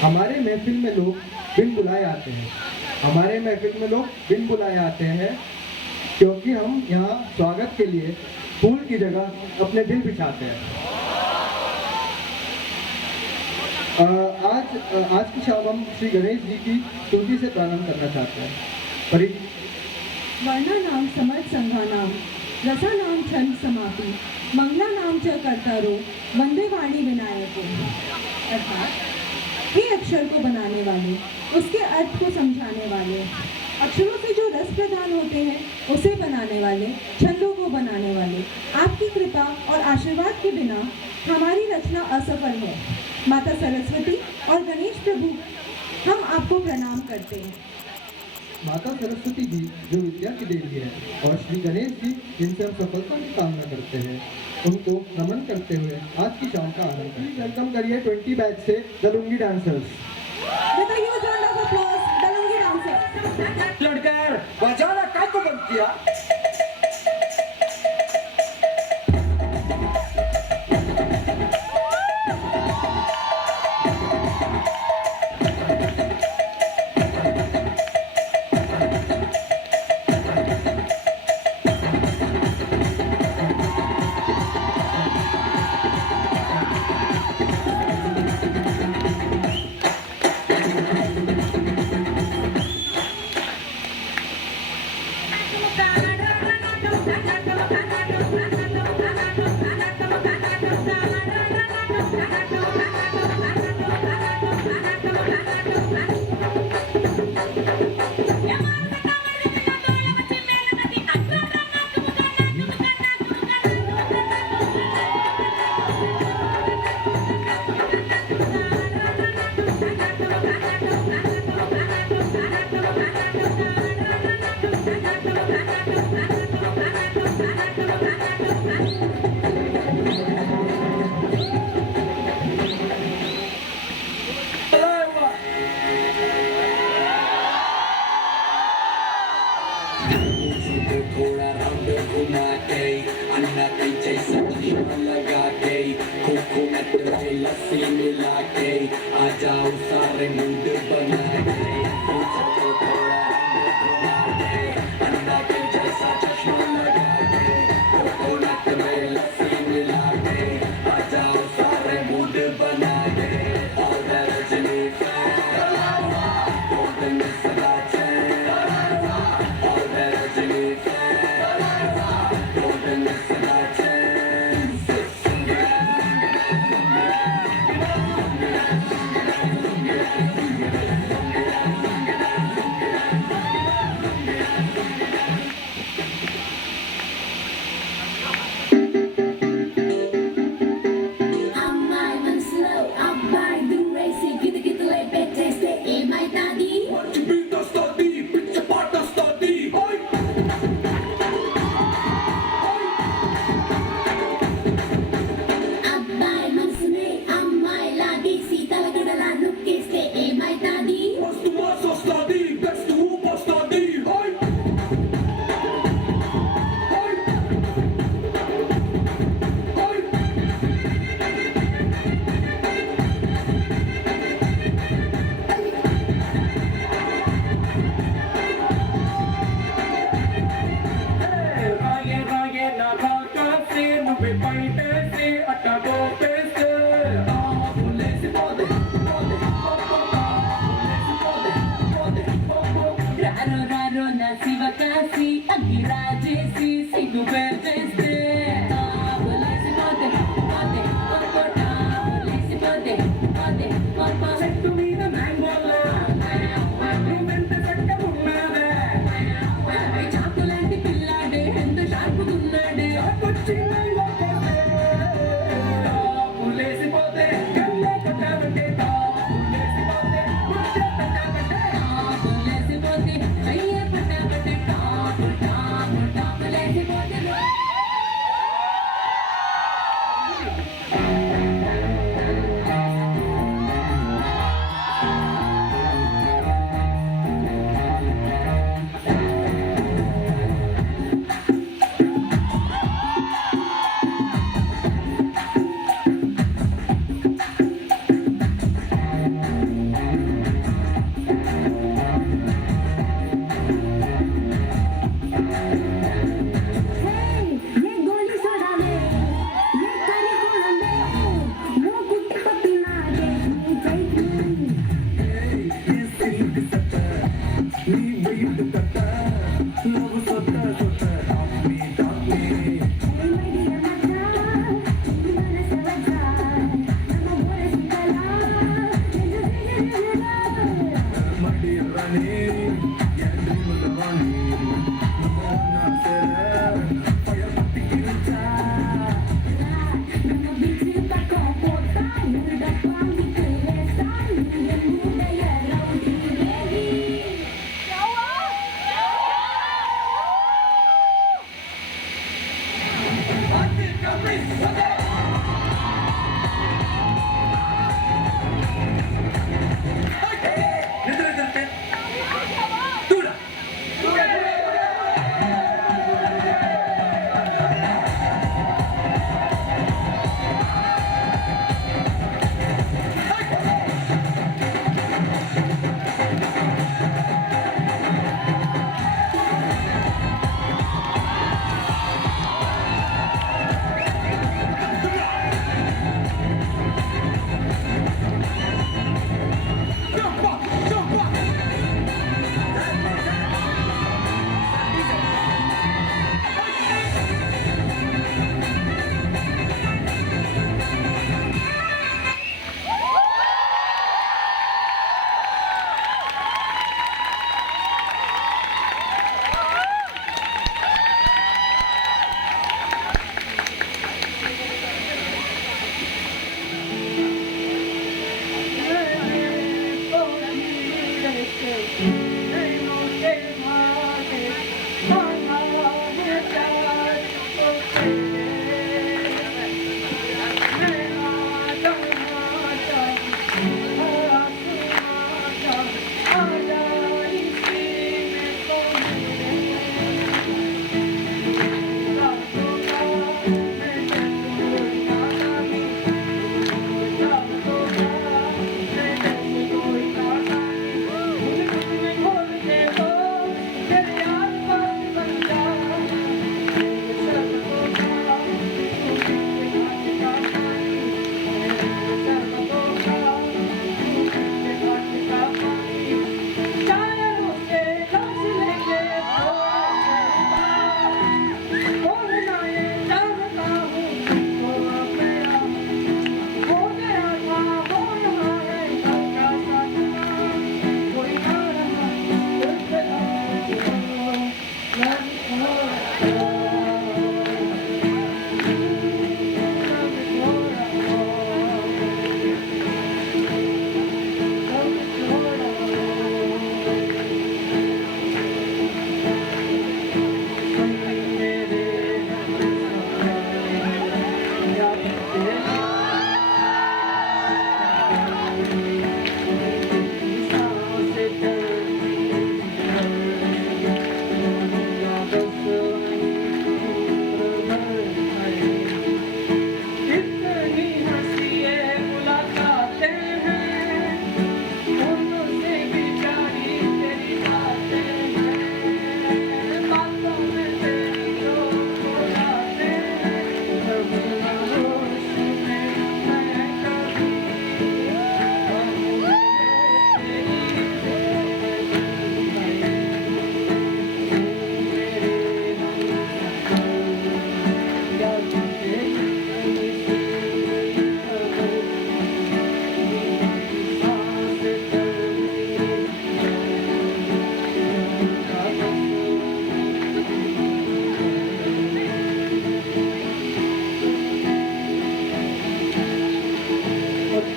हमारे महफिल में लोग बिन बुलाए आते हैं। हमारे महफिल में लोग बिन बुलाए आते हैं क्योंकि हम यहाँ स्वागत के लिए फूल की जगह अपने दिल बिछाते हैं। आज की शाम हम श्री गणेश जी की स्तुति से प्रारंभ करना चाहते हैं। वर्णानां समर्थ संघानां रसानां छंद समापि मंगलानां च कर्तारो वंदे वाणी विनायको। अर्थात हे अक्षर को बनाने वाले, उसके अर्थ को समझाने वाले, अक्षरों से जो रस प्रदान होते हैं उसे बनाने वाले, छंदों को बनाने वाले, आपकी कृपा और आशीर्वाद के बिना हमारी रचना असफल है। माता सरस्वती और गणेश प्रभु, हम आपको प्रणाम करते हैं। माता सरस्वती जी जो विद्या की देवी है और श्री गणेश जी जिनसे हम सफलता की कामना करते हैं, उनको नमन करते हुए आज की शाम का आनंद करिए। वेलकम करिए 20 बैच से द लुंगी डांसर्स। लड़कर बजाना काय को बंद किया? थोड़ा राउंड घुमा के अन्ना की जैसा चश्मा लगा के कोकोनट में लस्सी मिला के आ जाओ सारे मूड बना के थोड़ा राउंड घुमा के अन्ना की जैसा चश्मा लगा के कोकोनट में लस्सी मिला के आ जाओ सारे मूड बना के और रजनी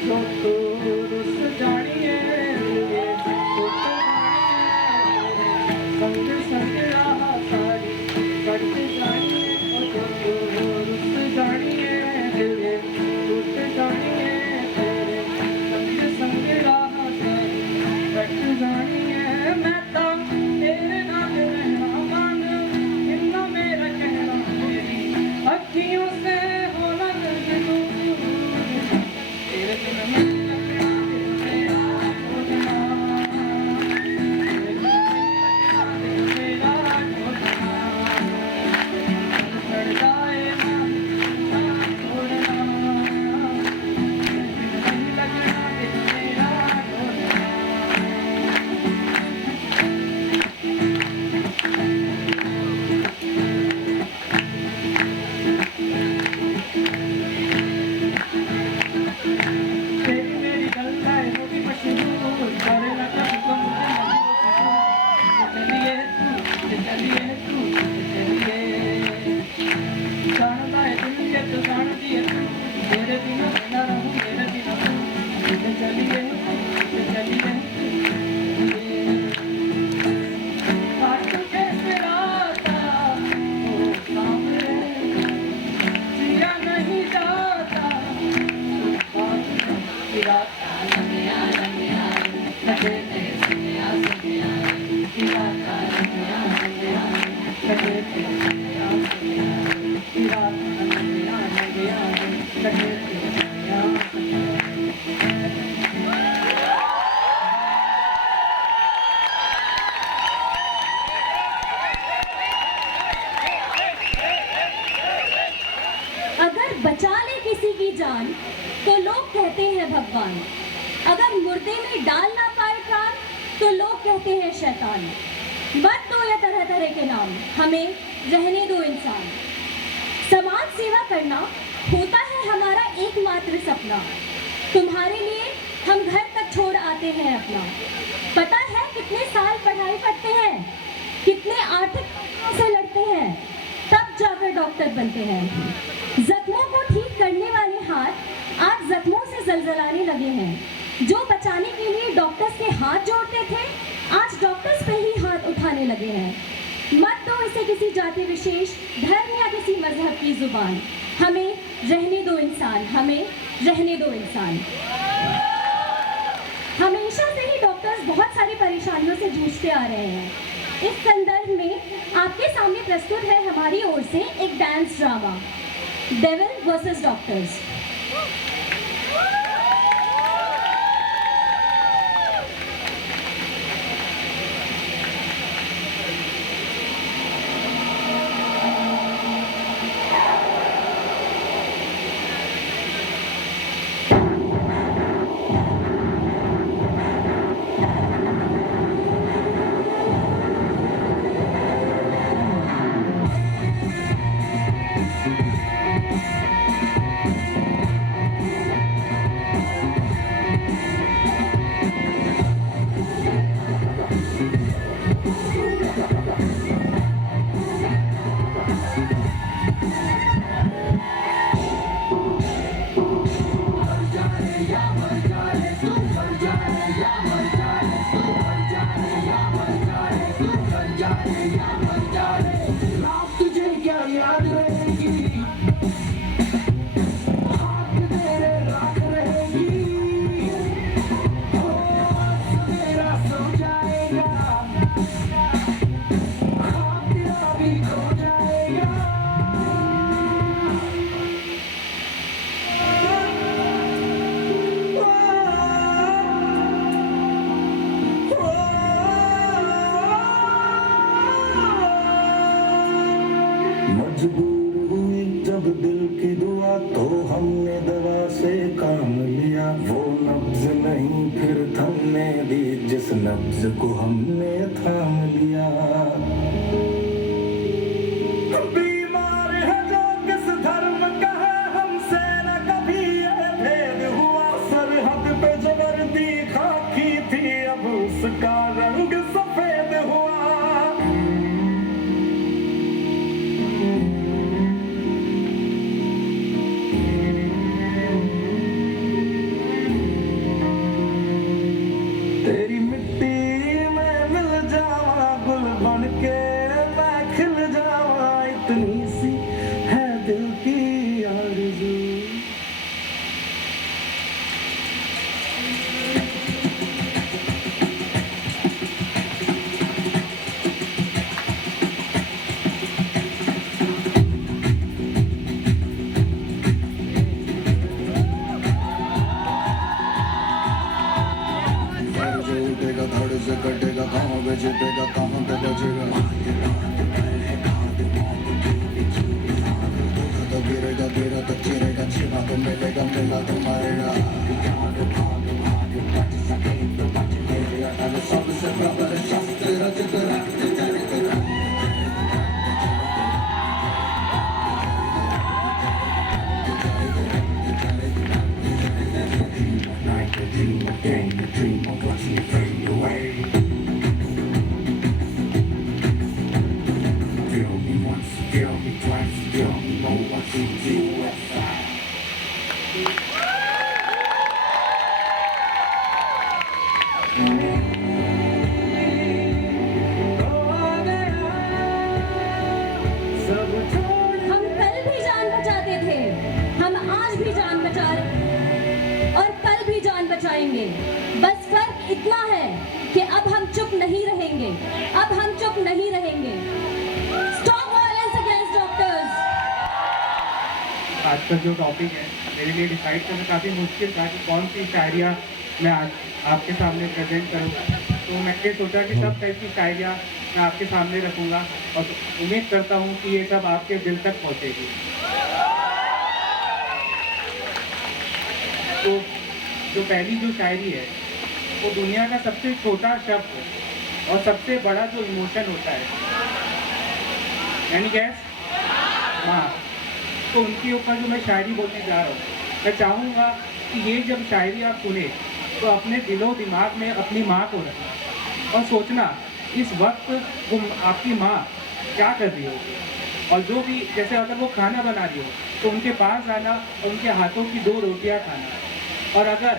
जो तू रुस जानिए संग संग राह सारी कट जानिए जो तू रुस जानिए टूट जानिए तेरे संग संग राह सारी कट जानिए मैं तो तेरे नाल रहना मन इतना मेरा कहना मेरी अखियों से हो लग तू तेरे बिना मैं लगना दिल मेरा छोड़ना तेरे बिना मैं लगना दिल मेरा छोड़ना चढ़ जाए ना छोड़ना तेरे बिना नहीं लगना दिल मेरा छोड़ना तेरी मेरी गल्ला है होगी मशहूर करे ना कभी को चलिए तू चलिए जानता है दिल के तो जानती है तू तेरे बिना मैं ना रहूं मेरे बिना तू चलिए काट कैसे राता ओ सामने जिया नहीं जाता अगर बचा ले किसी की जान तो लोग कहते हैं भगवान, अगर मुर्दे में डाल ना पाए प्राण तो लोग कहते हैं शैतान। मत दो या तरह तरह के नाम, हमें रहने दो इंसान। समाज सेवा करना होता है हमारा एकमात्र सपना। तुम्हारे लिए हम घर तक छोड़ आते हैं अपना। पता है कितने साल पढ़ाई करते हैं, कितने आर्थिक कष्टों से लड़ते हैं, तब जाकर डॉक्टर बनते हैं। जख्मों को ठीक करने वाले हाथ आज जख्मों से जलजलाने लगे हैं। जो बचाने के लिए डॉक्टर्स के हाथ जोड़ते थे, आज डॉक्टर्स पे ही हाथ उठाने लगे हैं। मत दो इसे किसी जाति विशेष, धर्म या किसी मजहब की जुबान। हमें रहने दो इंसान, हमें रहने दो इंसान। हमेशा से ही डॉक्टर्स बहुत सारी परेशानियों से जूझते आ रहे हैं। इस संदर्भ में आपके सामने प्रस्तुत है हमारी ओर से एक dance drama, devil versus doctors. तुझे क्या याद रहेगी, हाथ तेरे रात रहेगी, मेरा सो जाएगा, ख्वाब तेरा भी खो जाएगा। मजबूर हुई जब दिल की दुआ तो हमने दवा से काम लिया। वो नब्ज नहीं फिर थमने दी जिस नब्ज को हमने थाम लिया। बीमार है जो किस धर्म का है, हमसे न कभी ये भेद हुआ। सरहद पे जो वर्दी खाकी थी अब उसका रंग सफेद हुआ। बजेगा कहाँ पे बजेगा तो गिरेगा गिरा तो चिरेगा चिरा तो मिलेगा मिला तो मरेगा सबसे प्रबल शस्त्र रचित रक्त चरित्र Night, the dream of day, the dream of watching you fade away. Feel me once, feel me twice, feel me more. I see you outside. हम कल भी जान बचाते थे, हम आज भी जान बचा रहे और कल भी जान बचाएंगे। बस फर्क इतना है कि अब हम चुप नहीं रहेंगे, अब हम चुप नहीं रहेंगे। Stop violence against doctors. आज का जो टॉपिक है मेरे लिए डिसाइड करना काफ़ी मुश्किल था कि कौन सी शायरियाँ मैं आज आपके सामने प्रेजेंट करूँगा। तो मैंने सोचा कि सब टाइप की शायरियाँ मैं आपके सामने रखूँगा और उम्मीद करता हूँ कि ये सब आपके दिल तक पहुँचेगी। तो जो पहली जो शायरी है वो दुनिया का सबसे छोटा शब्द और सबसे बड़ा जो इमोशन होता है, यानी गैस माँ। तो उनके ऊपर जो मैं शायरी बोलने जा रहा हूँ, मैं चाहूँगा कि ये जब शायरी आप सुने तो अपने दिलो दिमाग में अपनी माँ को रखना और सोचना इस वक्त वो आपकी माँ क्या कर रही होगी। और जो भी जैसे अगर वो खाना बना रही हो तो उनके पास आना और उनके हाथों की 2 रोटियाँ खाना। और अगर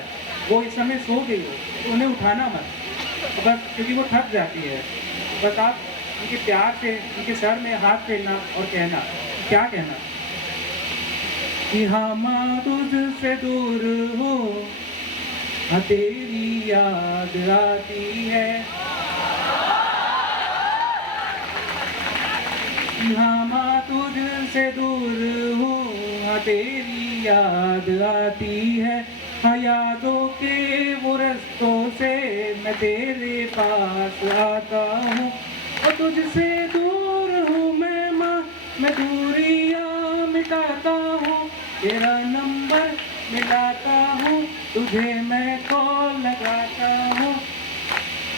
वो इस समय सो गई हो तो उन्हें उठाना मत, बस क्योंकि वो थक जाती है। बस आप उनके प्यार से उनके सर में हाथ फेरना और कहना, क्या कहना कि हाँ माँ तुझसे दूर हो, हाँ तेरी याद आती है। कि हाँ माँ तुझसे दूर हो, हाँ तेरी याद आती है। हाँ यादों के वो रस्तों से मैं तेरे पास आता हूँ और तुझसे दूर हूँ मैं माँ, मैं दूरियाँ मिटाता हूँ, तेरा नंबर मिलाता हूँ, तुझे मैं कॉल लगाता हूँ,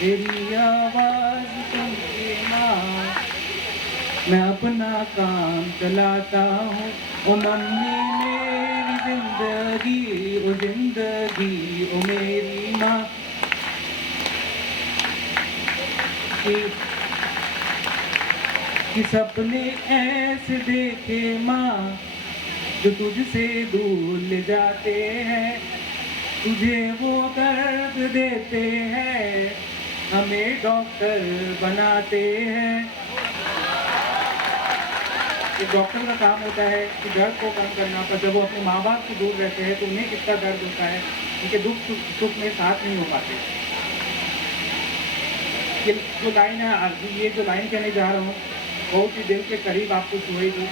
तेरी आवाज़ सुन के माँ मैं अपना काम चलाता हूँ। ओ मम्मी मेरी जिंदगी, ओ जिंदगी, ओ मेरी माँ। कि सपने ऐसे देखे माँ जो तुझसे दूर ले जाते हैं, तुझे वो दर्द देते हैं, हमें डॉक्टर बनाते हैं। एक डॉक्टर का काम होता है कि दर्द को कम करना, पर जब वो अपने माँ बाप से दूर रहते हैं तो उन्हें कितना दर्द होता है, उनके दुख सुख में साथ नहीं हो पाते। ये जो लाइन है, ये जो लाइन कहने जा रहा हूँ बहुत ही दिल के करीब आपको छुएगी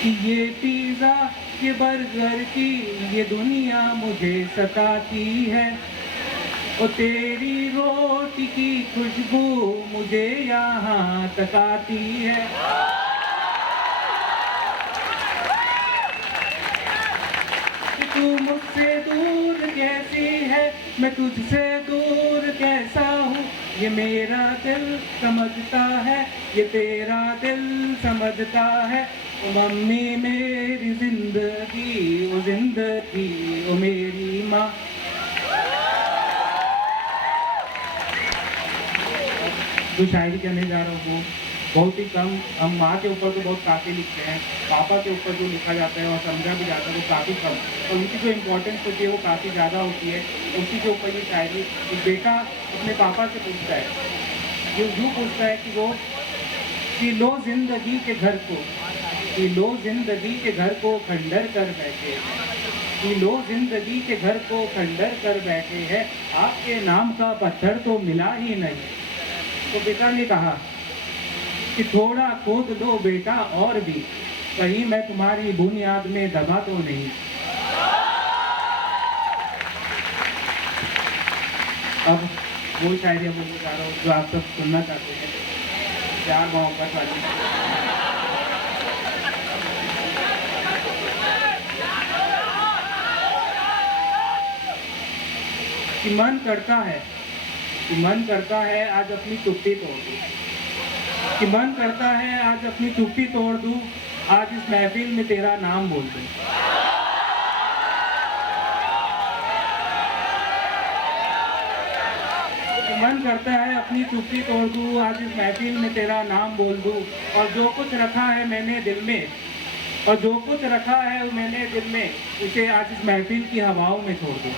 कि ये पिज़्ज़ा ये बर्गर की ये दुनिया मुझे सताती है, और तेरी रोटी की खुशबू मुझे यहाँ तक आती है। तू मुझसे दूर कैसी है, मैं तुझसे दूर कैसा हूँ, ये मेरा दिल समझता है, ये तेरा दिल समझता है। ओ मम्मी मेरी जिंदगी, ओ जिंदगी, ओ मेरी माँ। जो शायरी कहने जा रहा हूँ बहुत ही कम, हम माँ के ऊपर तो बहुत काफ़ी लिखते हैं, पापा के ऊपर जो लिखा जाता है और समझा भी जाता है वो काफ़ी कम, और उनकी जो इम्पोर्टेंस होती है वो काफ़ी ज़्यादा होती है। उसी के ऊपर ये शायरी, एक बेटा अपने पापा से पूछता है, ये यूँ पूछता है कि वो कि लो जिंदगी के घर को, कि लो जिंदगी के घर को खंडर कर बैठे, कि लो जिंदगी के घर को खंडर कर बैठे हैं, आपके नाम का पत्थर तो मिला ही नहीं। तो पिता ने कहा कि थोड़ा खोद लो बेटा और भी, कहीं मैं तुम्हारी बुनियाद में दबा तो नहीं। अब वो शायरी अब मैं बता रहा हूँ जो आप सब सुनना चाहते हैं, प्यार मोहब्बत वाली। कि मन करता है आज अपनी चुप्पी तोड़ दूँ, कि मन करता है आज अपनी चुप्पी तोड़ दूँ, आज इस महफिल में तेरा नाम बोल दूँ। मन करता है अपनी चुप्पी तोड़ दूँ, आज इस महफिल में तेरा नाम बोल दूँ, और जो कुछ रखा है मैंने दिल में, और जो कुछ रखा है मैंने दिल में, उसे आज इस महफिल की हवाओं में छोड़ दूँ।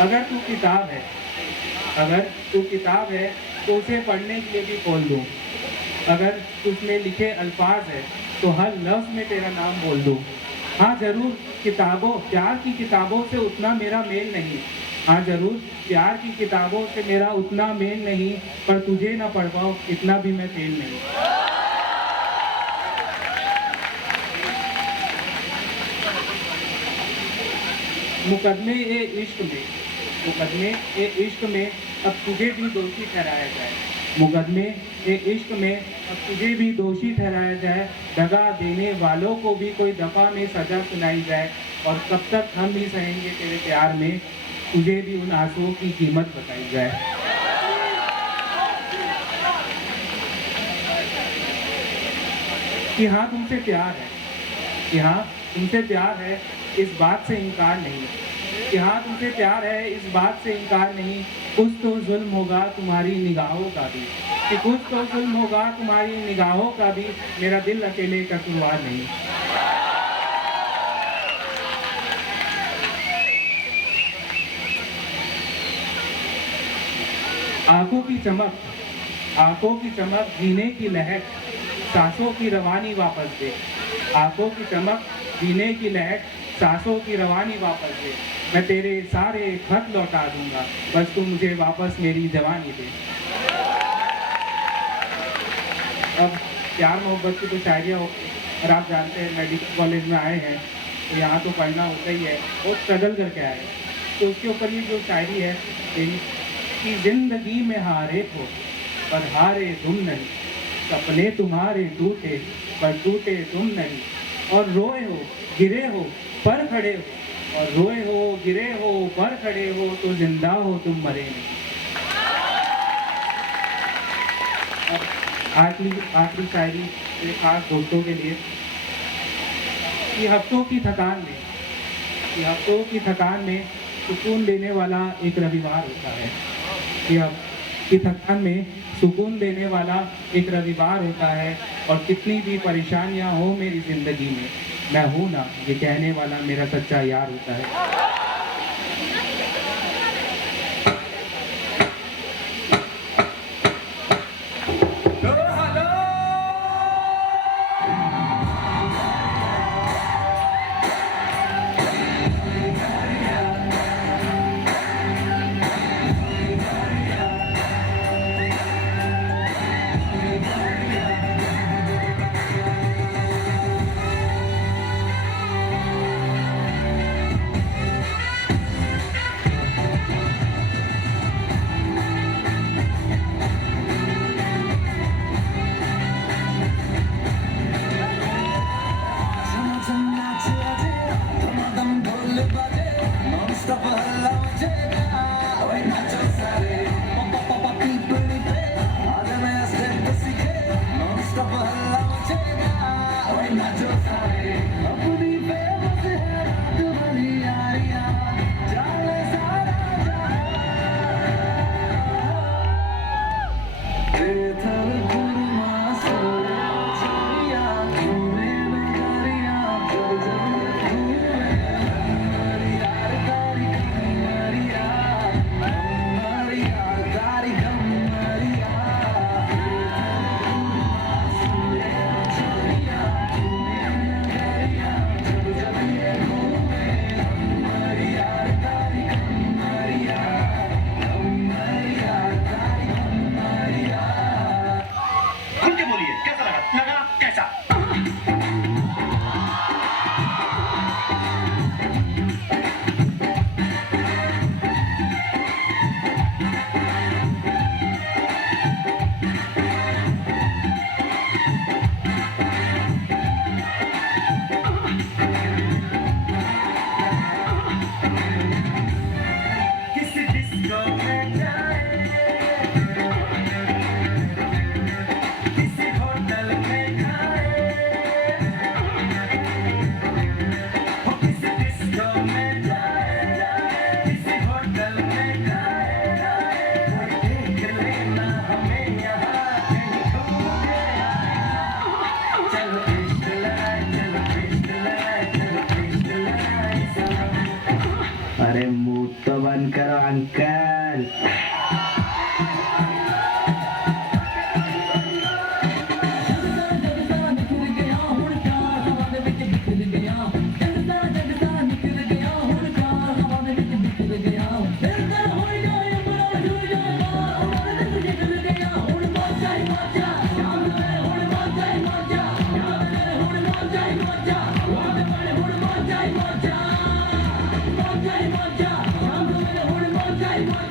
अगर तू किताब है तो उसे पढ़ने के लिए भी खोल दूँ, अगर उसमें लिखे अल्फाज है तो हर लफ्ज़ में तेरा नाम बोल दूँ। हाँ जरूर प्यार की किताबों से उतना मेरा मेल नहीं, हाँ जरूर प्यार की किताबों से मेरा उतना मेल नहीं, पर तुझे ना पढ़ पाऊँ इतना भी मैं फेल नहीं। मुकदमे ए इश्क में अब तुझे भी दोषी ठहराया जाए, मुकदमे ए इश्क में अब तुझे भी दोषी ठहराया जाए, दगा देने वालों को भी कोई दफ़ा में सज़ा सुनाई जाए, और कब तक हम भी सहेंगे तेरे प्यार में, तुझे भी उन आंसुओं की कीमत बताई जाए। कि हाँ तुमसे प्यार है, कि हाँ तुमसे प्यार है, इस बात से इनकार नहीं, कि हाँ तुमसे प्यार है, इस बात से इनकार नहीं, कुछ तो जुल्म होगा तुम्हारी निगाहों का भी, कि कुछ तो जुल्म होगा तुम्हारी निगाहों का भी, मेरा दिल अकेले कसूरवार नहीं। आंखों की चमक जीने की लहक, सांसों की रवानी वापस दे, आंखों की चमक जीने की लहक, सांसों की रवानी वापस दे, मैं तेरे सारे खत लौटा दूंगा, बस तू मुझे वापस मेरी जवानी दे। अब प्यार मोहब्बत की तो शायरियाँ और आप जानते हैं मेडिकल कॉलेज में आए हैं तो यहाँ तो पढ़ना होता ही है, और स्ट्रगल करके आए हैं, तो उसके ऊपर ये जो शायरी है कि जिंदगी में हारे हो पर हारे तुम नहीं, सपने तुम्हारे टूटे पर टूटे तुम नहीं, और रोए हो गिरे हो पर खड़े हो, और रोए हो गिरे हो पर खड़े हो, तो जिंदा हो तुम मरे नहीं। अब आखिरी शायरी मेरे खास दोस्तों के लिए, कि हफ्तों की थकान में सुकून देने वाला एक रविवार होता है, कि थकान में सुकून देने वाला एक रविवार होता है, और कितनी भी परेशानियां हो मेरी ज़िंदगी में, मैं हूँ ना ये कहने वाला मेरा सच्चा यार होता है। बंद करो अंकल। Manja,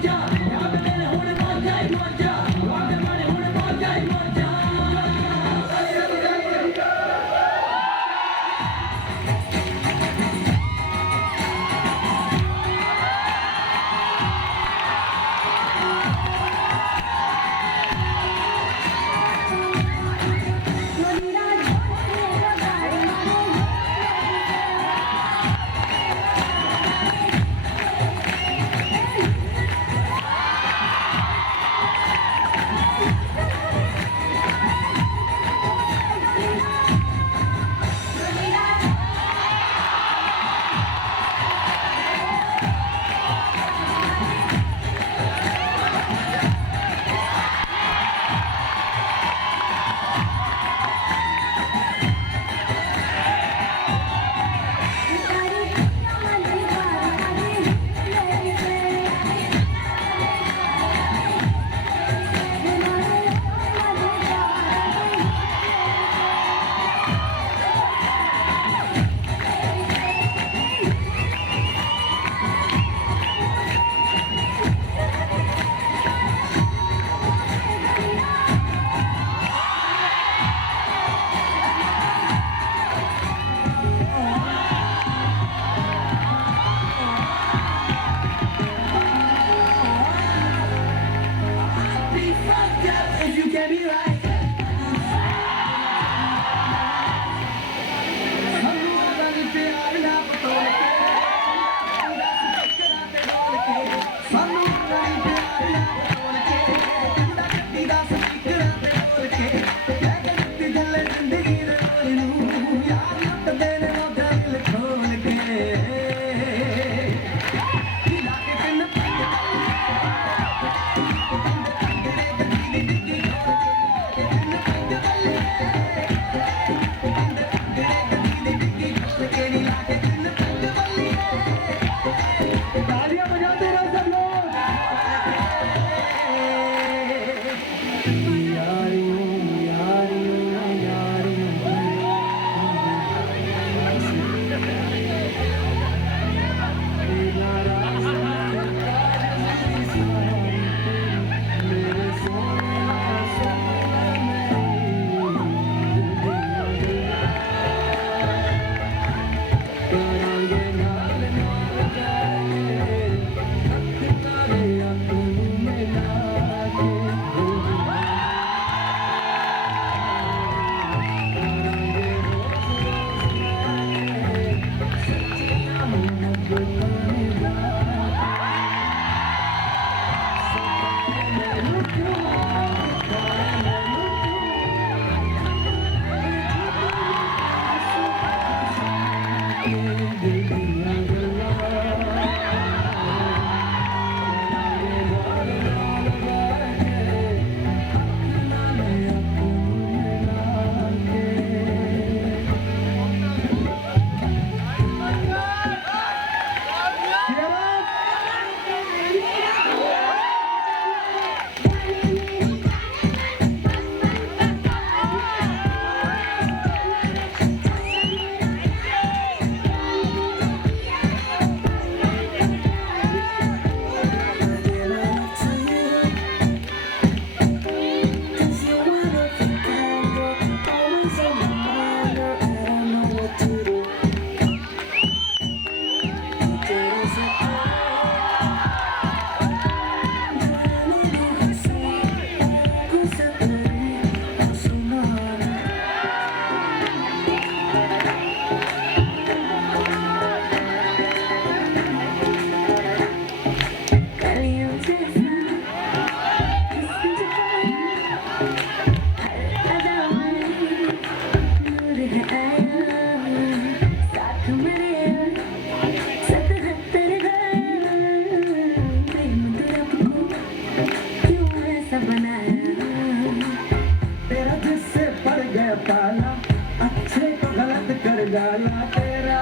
वाला तेरा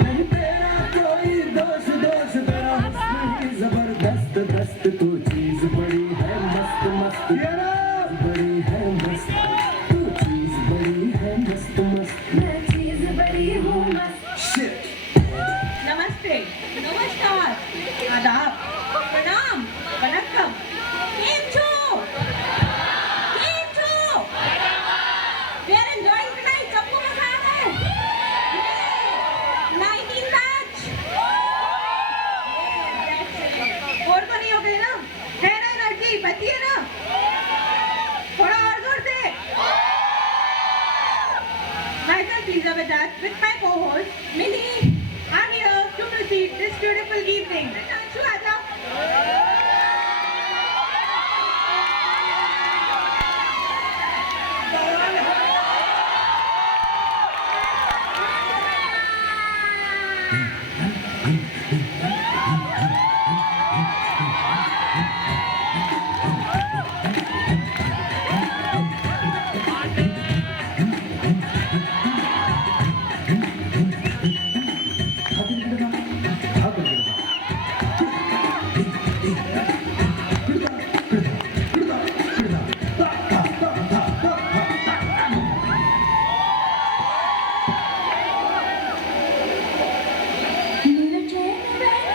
नहीं तेरा कोई दोस्त दोस्त तेरा हुस्न ही जबरदस्त दस्त तू चीज बड़ी है मस्त मस्त बड़ी है मस्त तू चीज बड़ी है मस्त मस्त मैं चीज बड़ी हूँ मस्त। शिट नमस्ते, नमस्कार, आदाब, प्रणाम, वनक्कम, केम छो? केम छो? We are enjoying tonight. सबको मजा आ रहा है? Yay! 19 बैच। और तो नहीं हो गए ना? है ना लड़की, बची है ना? थोड़ा और जोर से। Myself Elizabeth Das with my co-host Minnie. I'm here to proceed this beautiful evening. Anshu, आजा। मेरा चैन वैसा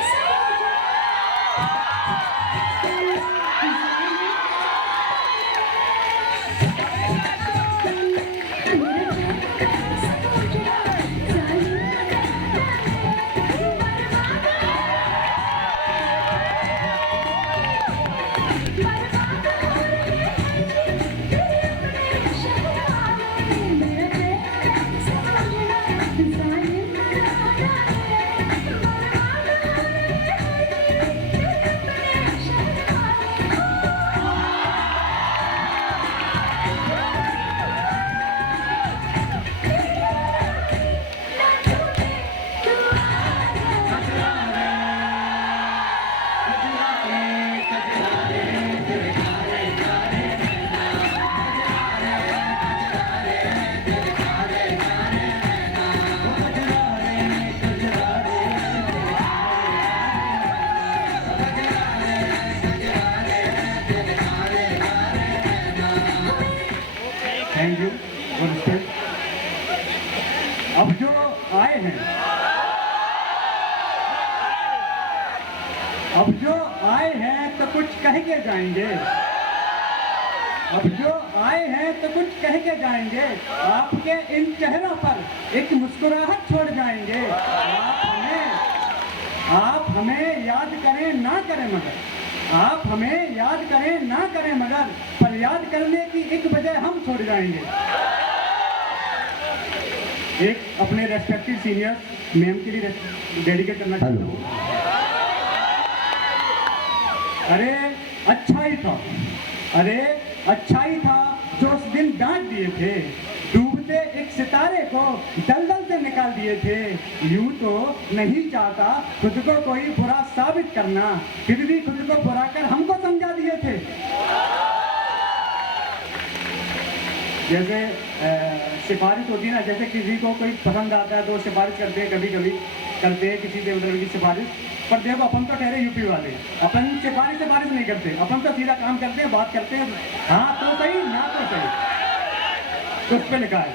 थैंक यू फॉर रिस्पेक्ट। अब जो आए हैं, अब जो आए हैं तो कुछ कह के जाएंगे, अब जो आए हैं तो कुछ कह के जाएंगे, आपके इन चेहरों पर एक मुस्कुराहट छोड़ जाएंगे। आप हमें याद करें ना करें मगर, आप हमें याद करें ना करें मगर, पर याद करने की एक वजह हम छोड़ जाएंगे। एक अपने रेस्पेक्टेड सीनियर मैम के लिए डेडिकेट करना चाहता हूँ। अरे अच्छा ही था, अरे अच्छा ही था जो उस दिन डांट दिए थे, डूबते एक सितारे को दलदल से निकाल दिए थे। यूं तो नहीं चाहता खुद को कोई बुरा साबित करना, फिर भी खुद को बुरा कर हमको समझा दिए थे। जैसे सिफारिश होती है ना, जैसे किसी को कोई पसंद आता है तो सिफारिश करते हैं, कभी कभी करते हैं किसी देवता की सिफारिश। पर देखो अपन तो ठहरे यूपी वाले, अपन सिफारिश नहीं करते, अपन तो सीधा काम करते हैं, बात करते हैं, हाँ तो सही ना तो सही। उस पर लिखा है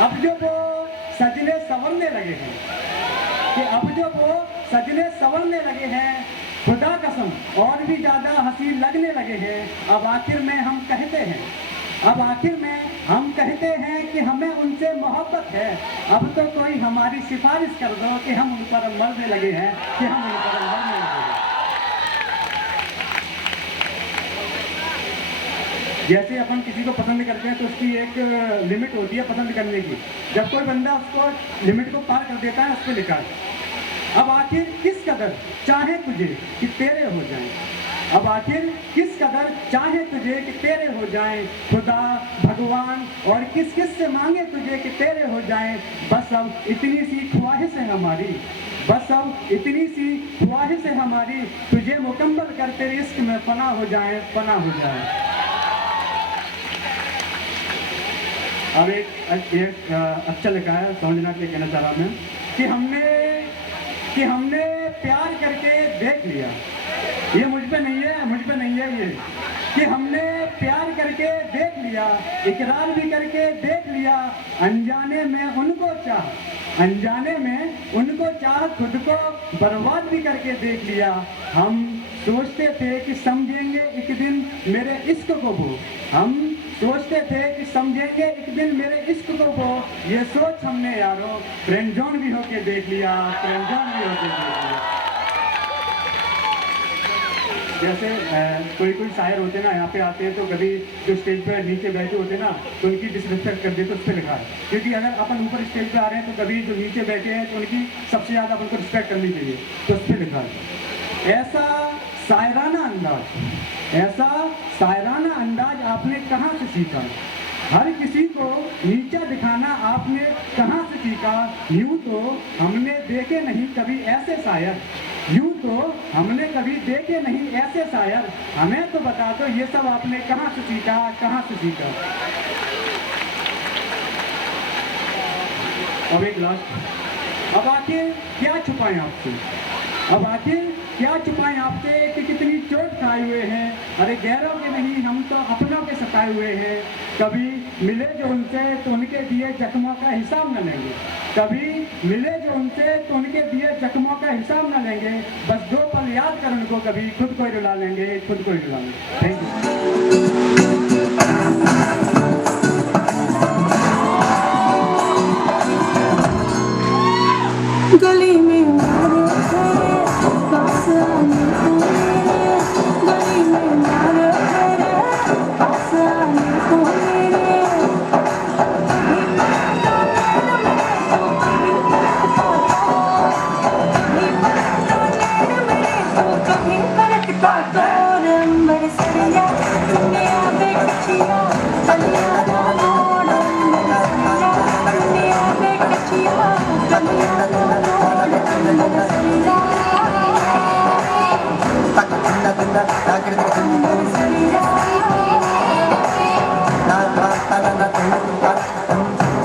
अब जो वो सजने संवरने लगे हैं, कि अब जो वो सजने संवरने लगे हैं, खुदा कसम और भी ज्यादा हंसी लगने लगे हैं। अब आखिर में हम कहते हैं, अब आखिर में हम कहते हैं कि हमें उनसे मोहब्बत है। अब तो कोई हमारी सिफारिश कर दो कि हम उन पर मरने लगे हैं, कि हम उन पर मरने लगे हैं। जैसे अपन किसी को पसंद करते हैं तो उसकी एक लिमिट होती है पसंद करने की। जब कोई बंदा उसको लिमिट को पार कर देता है, उस पर लिखा है अब आखिर किस कदर चाहे तुझे कि तेरे हो जाएं, अब आखिर किस कदर चाहे तुझे कि तेरे हो जाएं, खुदा भगवान और किस किस से मांगे तुझे कि तेरे हो जाएं। बस अब इतनी सी ख्वाहिश है हमारी, बस अब इतनी सी ख्वाहिश है हमारी, तुझे मुकम्मल कर तेरे इश्क में फना हो जाए, फना हो जाए। अब एक अच्छा लिखा है, समझना क्या कहना चाह रहा मैं कि हमने प्यार करके देख लिया। ये मुझ पे नहीं है ये कि हमने प्यार करके देख लिया, इकरार भी करके देख लिया, अनजाने में उनको चाह खुद को बर्बाद भी करके देख लिया। हम सोचते थे कि समझेंगे एक दिन मेरे इश्क को वो, ये सोच हमने यारों फ्रेंड जोन भी होके देख लिया। जैसे कोई शायर होते हैं ना, यहाँ पे आते हैं तो कभी जो स्टेज पे नीचे बैठे होते हैं ना, तो उनकी डिसरिस्पेक्ट कर देते, तो उस पर लिखा है। क्योंकि अगर अपन ऊपर स्टेज पे आ रहे हैं तो कभी जो नीचे बैठे हैं तो उनकी सबसे ज़्यादा अपन को रिस्पेक्ट करनी चाहिए, तो उस पर लिखा है। ऐसा शायराना अंदाज आपने कहाँ से सीखा? हर किसी को नीचा दिखाना आपने कहाँ से सीखा? यूं तो हमने देखे नहीं कभी ऐसे शायर, हमें तो बता दो ये सब आपने कहाँ से सीखा? अब एक लास्ट, अब आखिर क्या छुपाएं आपसे कि कितनी चोट खाए हुए हैं। अरे गैरों के नहीं, हम तो अपनों के सताए हुए हैं। कभी मिले जो उनसे तो उनके दिए जख्मों का हिसाब न लेंगे, बस 2 पल याद कर उनको, कभी खुद को ही रुला लेंगे। Thank you. गली में मारे तेरे पास आने को मेरे, गली में मारे तेरे पास आने को मेरे, कहीं पलटता दौर अंबर सरिया, दुनिया बेकचिया दुनिया का मोड़ अंबर सरिया, दुनिया बेकचिया दुनिया का मोड़ अंबर सरिया, अंबर सरिया।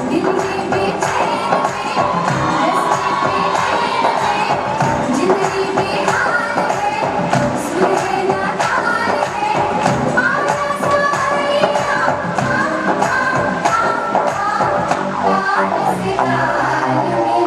दिल की बेचैनी जिंदगी बेहाल है, सुने ना ताल है, आना सारिया, ताल से ताल मिला।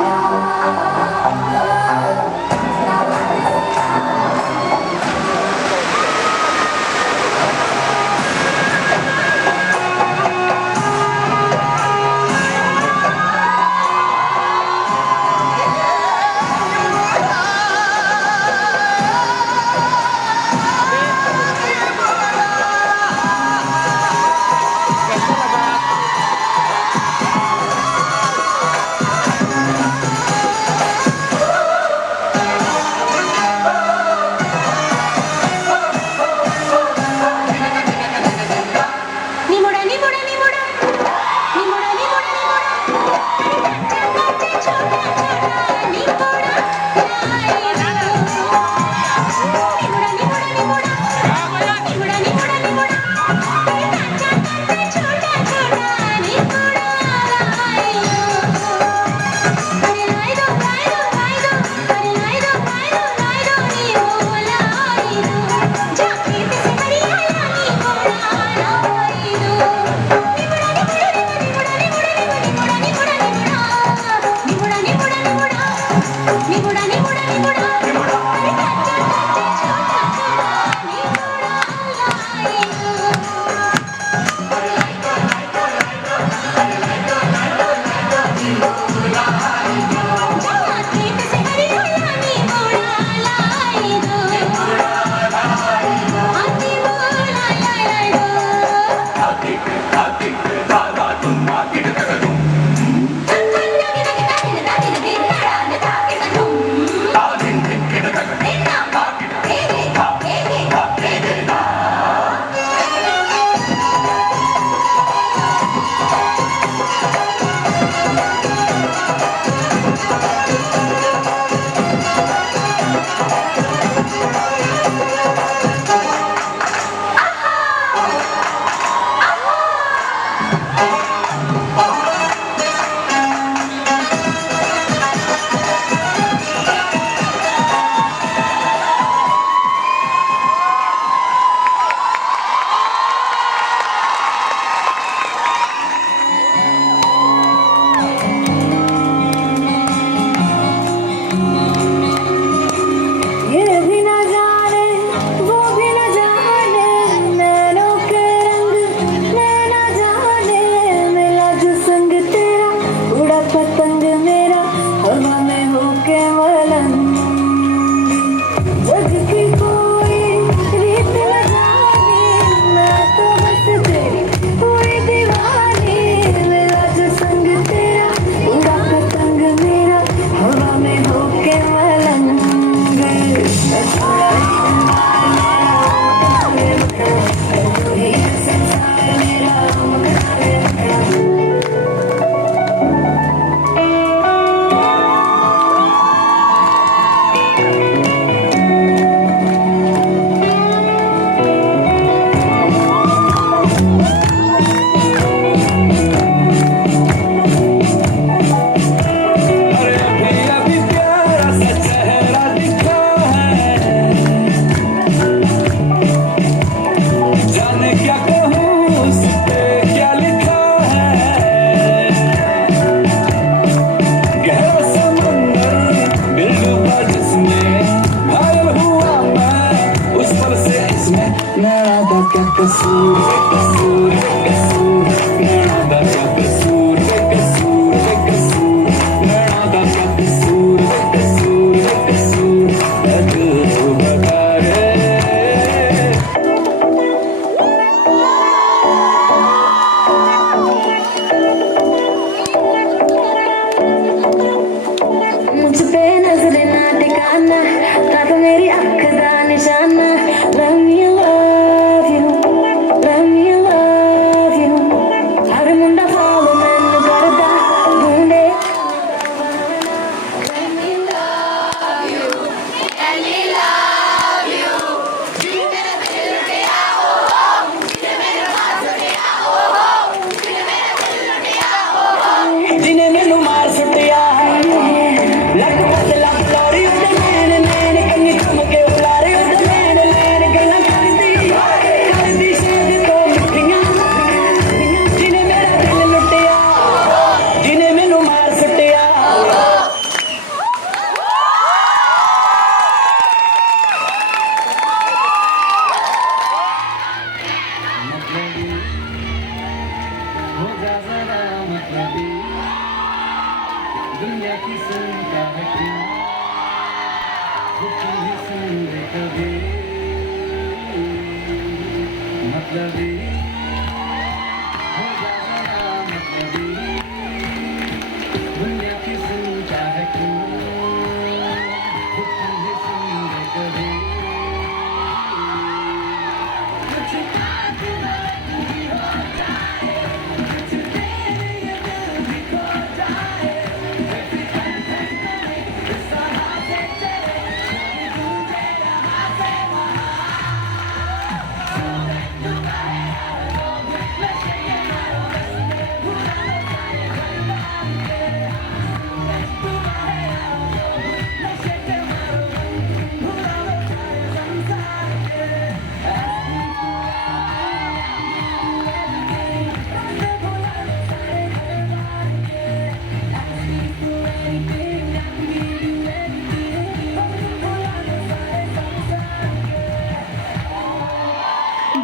निमुड़ा निमुड़ा निमुड़ा निमुड़ा निमुड़ा निमुड़ा छोटा छोटा निमुड़ा लाए दो, निमुड़ा निमुड़ा निमुड़ा निमुड़ा निमुड़ा निमुड़ा छोटा छोटा निमुड़ा लाए दो, अरे लाए दो अरे लाए दो निमुड़ा लाए दो, जाके से बढ़िया निमुड़ा लाए दो, निमुड़ा निमुड़ा निमुड़ा निमुड़ा निमुड़ा निमुड़ा निमुड़ा निमुड़ा बेकसूर बेकसूर नैना दा क्या कसूर बेकसूर बेकसूर नैना दा क्या कसूर बेकसूर बेकसूर दिल तू बता रे मुझ पे नजर ना टिकाना तब मेरी अख दा निशाना Let me love you, let me love you her Munda follow मैनू करदा ढूंढे Let me love you, let me love you जिने मेरा दिल लुटिया ओ जिने मेरा मार सुटिया ओ जिने मेरा दिल लुटिया ओ जिने मैनू मार सुटिया लग बदला लोरी उते नैन नैन कन्नी चमके उलारे उते नैन नैन गल्लां करदी शेद तो मिठियां जिने मेरा दिल लुटिया जिने मैनू मार सुटिया हो जा जरा मतलबी दुनिया की सुनता है क्यों दुखी ही सुन ले कभी मतलबी हो जा जरा मतलबी दुनिया की सुनता है क्यों दुखी ही सुन ले कभी कुछ बात नहीं हो जाए कुछ तेरे ये दिल भी खो जाए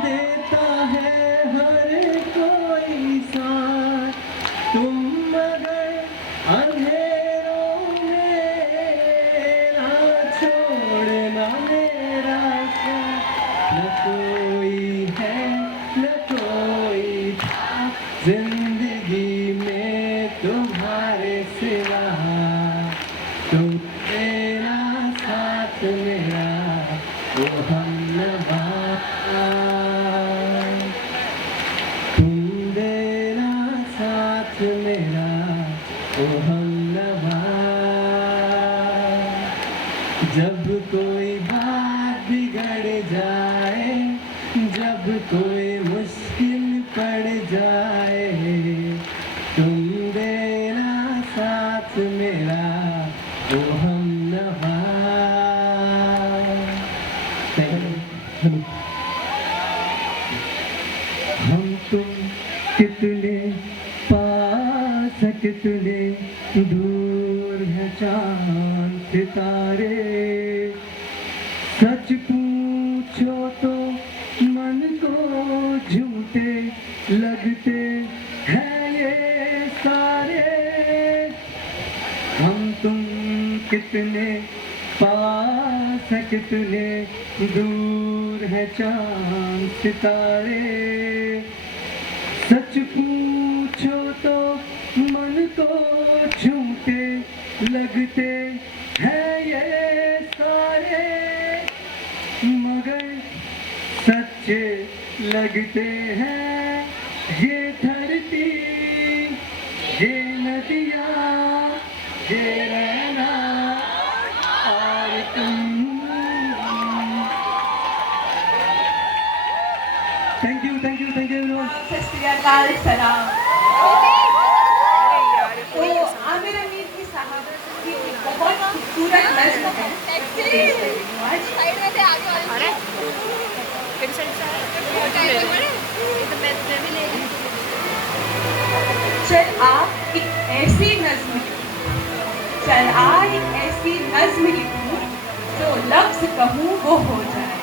देता है हर कोई साथ तुम मगर अंधेरों में ना छोड़ना मेरा साथ न कोई है न कोई था जिंदगी में तुम्हारे सिवा तुम तेरा साथ मेरा वो हमनवा तुम देना साथ मेरा ओ हमनवा जब कोई बात बिगड़ जाए जब कोई मुश्किल पड़ जाए तुम देना साथ मेरा ओ हमनवा हम तुम कितने पास है कितने दूर है चांद सितारे सच पूछो तो मन को झूठे लगते हैं ये सारे हम तुम कितने पास है कितने दूर है चांद सितारे सच पूछो तो मन को झूठे लगते हैं ये सारे मगर सच्चे लगते हैं ये धरती ये नदियाँ ये रहना और तुम थैंक यू एवरीवन सत श्री अकाल सलाम तो आमिर अमीर की साहब की बहुत खूबसूरत नज़्म है आज साइड में से आगे वाले फिर से चल आ एक ऐसी नज़्म लिखूं चल आ एक ऐसी नज़्म लिखूं जो लफ्ज़ कहूँ वो हो जाए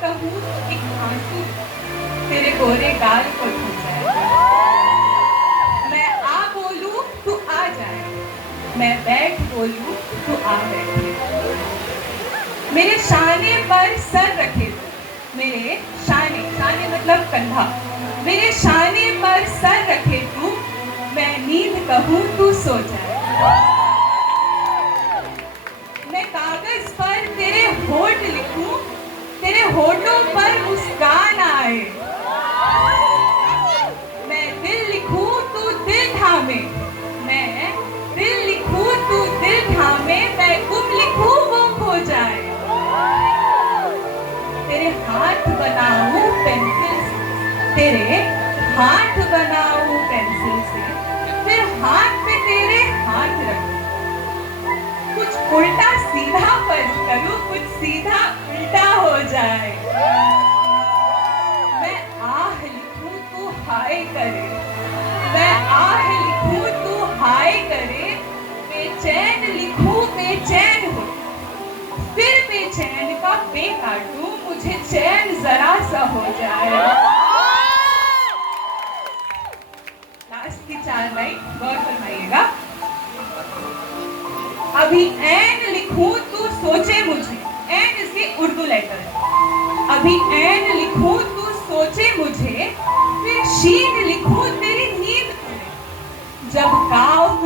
कहूँ तो एक आंसू तेरे गोरे गाल को धो जाए। मैं आ बोलूं तू आ जाए, मैं बैठ बोलूं तू आ बैठे। मेरे शाने पर सर रखे तू, मेरे शाने शाने मतलब कंधा, मेरे शाने पर सर रखे तू, मैं नींद कहूँ तू सो जाए। मैं कागज पर तेरे होठ लिखूं, तेरे होठों पर मुस्कान आए। मैं दिल लिखूं तू दिल थामे, मैं दिल लिखूं तू दिल थामे, मैं गुम लिखूं वो खो जाए। तेरे हाथ बनाऊं पेंसिल से, तेरे हाथ बनाऊं पेंसिल से, फिर हाथ पे तेरे हाथ रखूं। कुछ उल्टा सीधा फर्ज करूं, कुछ सीधा उल्टा हो जाए। मैं आह लिखूं तू हाय करे, मैं आह लिखूं तू हाय करे, बेचैन लिखूं बेचैन हो, फिर बेचैन का बे काटूं, मुझे चैन जरा सा हो जाए। लास्ट की 4 लाइन गौर फरमाइएगा। अभी ऐन लिखूं तू सोचे मुझे, ऐन इसकी उर्दू लेटर है। अभी ऐन लिखूं तू सोचे मुझे, फिर शीन लिखूं तेरी नींद खुले। जब काव